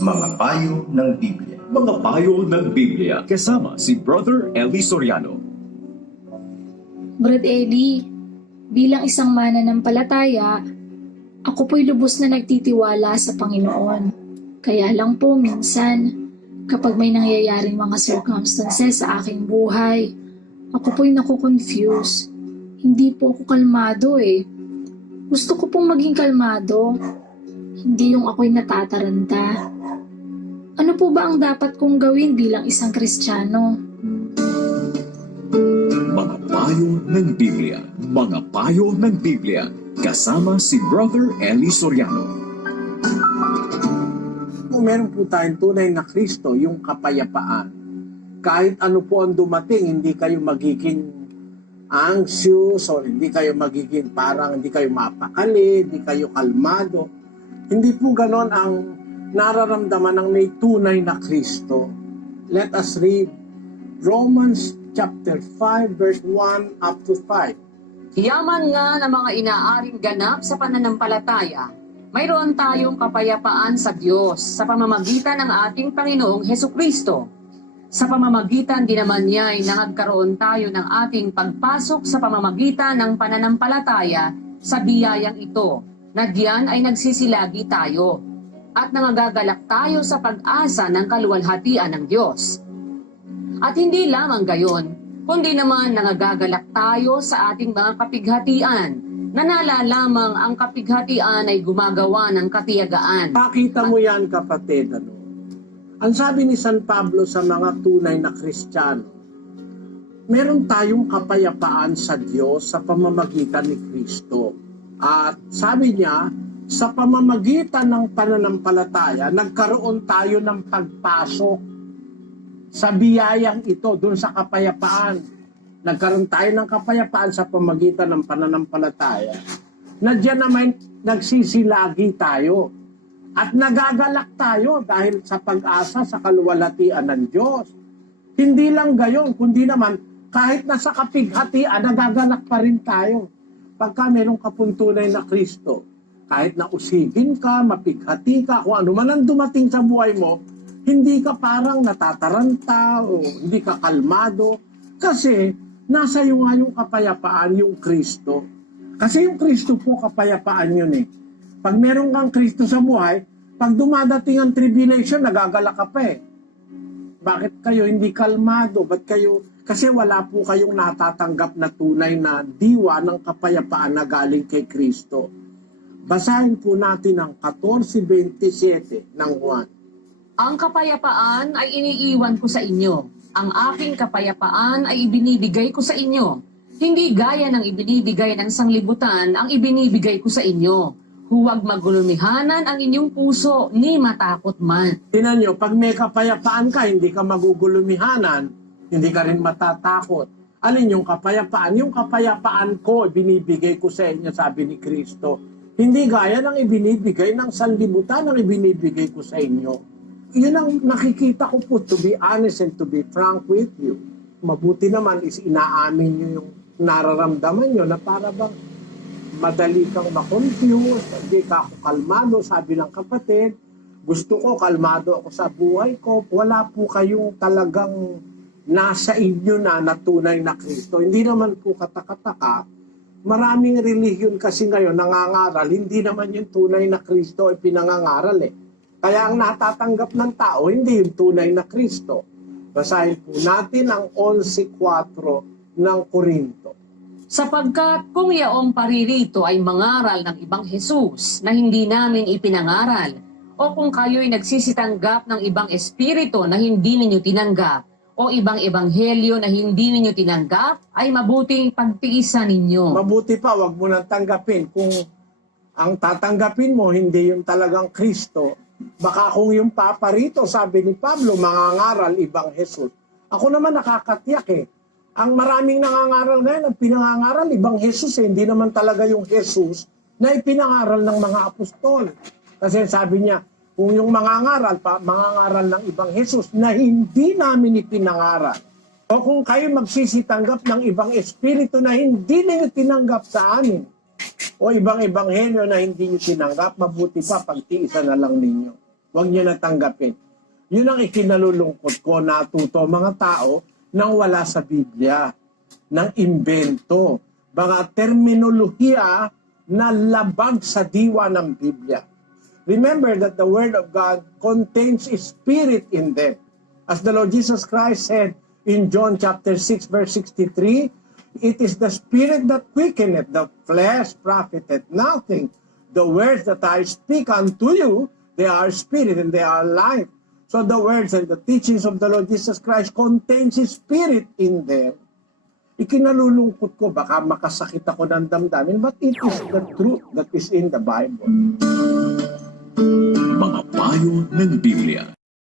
Mga payo ng Biblia. Mga payo ng Biblia kasama si Brother Eli Soriano. Brad Eli, bilang isang mananampalataya, ako po'y lubos na nagtitiwala sa Panginoon. Kaya lang po minsan, kapag may nangyayaring mga circumstances sa aking buhay, ako po'y nakukonfuse. Hindi po ako kalmado eh. Gusto ko pong maging kalmado, hindi yung ako'y natataranta. Ano po ba ang dapat kong gawin bilang isang Kristiyano? Mga payo ng Biblia. Mga payo ng Biblia kasama si Brother Eli Soriano. Kung meron po tayong tunay na Kristo, yung kapayapaan, kahit ano po ang dumating, hindi kayo magiging anxious or hindi kayo magiging parang hindi kayo mapakali, hindi kayo kalmado. Hindi po ganon ang nararamdaman ng may tunay na Kristo. Let us read Romans chapter 5 verse 1 up to 5. Yaman nga ng mga inaaring ganap sa pananampalataya, mayroon tayong kapayapaan sa Diyos sa pamamagitan ng ating Panginoong Hesukristo. Sa pamamagitan din naman niya ay nagkaroon tayo ng ating pagpasok sa pamamagitan ng pananampalataya sa biyayang ito, na diyan ay nagsisilagi tayo, at nangagagalak tayo sa pag-asa ng kaluwalhatian ng Diyos. At hindi lamang gayon, kundi naman nangagagalak tayo sa ating mga kapighatian, na nalalamang ang kapighatian ay gumagawa ng katiyagaan. Pakita mo yan, kapatid. Ang sabi ni San Pablo sa mga tunay na Kristiyano, meron tayong kapayapaan sa Diyos sa pamamagitan ni Kristo. At sabi niya, sa pamamagitan ng pananampalataya, nagkaroon tayo ng pagpasok sa biyayang ito, dun sa kapayapaan. Nagkaroon tayo ng kapayapaan sa pamamagitan ng pananampalataya. Na diyan naman nagsisilagi tayo. At nagagalak tayo dahil sa pag-asa sa kaluwalhatian ng Diyos. Hindi lang gayon, kundi naman kahit nasa kapighatian, nagagalak pa rin tayo. Pagka merong kapuntunay na Kristo, kahit na usigin ka, mapighati ka, kung ano man ang dumating sa buhay mo, hindi ka parang natataranta o hindi ka kalmado. Kasi nasa iyo nga yung kapayapaan, yung Kristo. Kasi yung Kristo po, kapayapaan yun eh. Pag meron kang Kristo sa buhay, pag dumadating ang tribulation, nagagalak ka pa eh. Bakit kayo hindi kalmado? Ba't kayo? Kasi wala po kayong natatanggap na tunay na diwa ng kapayapaan na galing kay Kristo. Basahin po natin ang 14:27 ng Juan. Ang kapayapaan ay iniiwan ko sa inyo. Ang aking kapayapaan ay ibinibigay ko sa inyo. Hindi gaya ng ibinibigay ng sanglibutan ang ibinibigay ko sa inyo. Huwag magulumihanan ang inyong puso, ni matakot man. Tingnan nyo, pag may kapayapaan ka, hindi ka magugulumihanan, hindi ka rin matatakot. Alin yung kapayapaan? Yung kapayapaan ko, binibigay ko sa inyo, sabi ni Kristo. Hindi gaya ng ibinibigay ng sanlibutan ang ibinibigay ko sa inyo. Yun ang nakikita ko po, to be honest and to be frank with you. Mabuti naman is inaamin nyo yung nararamdaman nyo na para bang madali kang makonfuse, hindi ka ako kalmado, sabi ng kapatid. Gusto ko, kalmado ako sa buhay ko. Wala po kayong talagang nasa inyo na tunay na Kristo. Hindi naman po katakataka. Maraming relihiyon kasi ngayon nangangaral, hindi naman yung tunay na Kristo ay pinangangaral eh. Kaya ang natatanggap ng tao, hindi yung tunay na Kristo. Basahin po natin ang 11:4 ng Korinto. Sapagkat kung yaong paririto ay mangaral ng ibang Jesus na hindi namin ipinangaral, o kung kayo'y nagsisitanggap ng ibang espiritu na hindi ninyo tinanggap, o ibang ebanghelyo na hindi ninyo tinanggap, ay mabuting pagtiisan ninyo. Mabuti pa, wag mo nang tanggapin. Kung ang tatanggapin mo, hindi yung talagang Kristo, baka kung yung paparito, sabi ni Pablo, mangangaral ibang Jesus. Ako naman nakakatiyak eh. Ang maraming nangangaral ngayon, ang pinangangaral, ibang Jesus eh. Hindi naman talaga yung Jesus na ipinangaral ng mga apostol. Kasi sabi niya, kung yung mangangaral ng ibang Jesus na hindi namin ipinangaral, o kung kayo magsisitanggap ng ibang espiritu na hindi ninyo tinanggap sa amin, o ibang ebanghelyo na hindi nyo tinanggap, mabuti pa pagtiisan na lang ninyo. Huwag nyo natanggapin. Yun ang ikinalulungkot ko, natuto mga tao nang wala sa Biblia, ng imbento, mga terminolohiya na labag sa diwa ng Biblia. Remember that the Word of God contains a spirit in them. As the Lord Jesus Christ said in John chapter 6 verse 63, it is the spirit that quickeneth, the flesh profiteth nothing. The words that I speak unto you, they are spirit and they are life. So the words and the teachings of the Lord Jesus Christ contains His spirit in them. Ikinalulungkot ko, baka makasakit ako ng damdamin, but it is the truth that is in the Bible. Mga payo ng Biblia.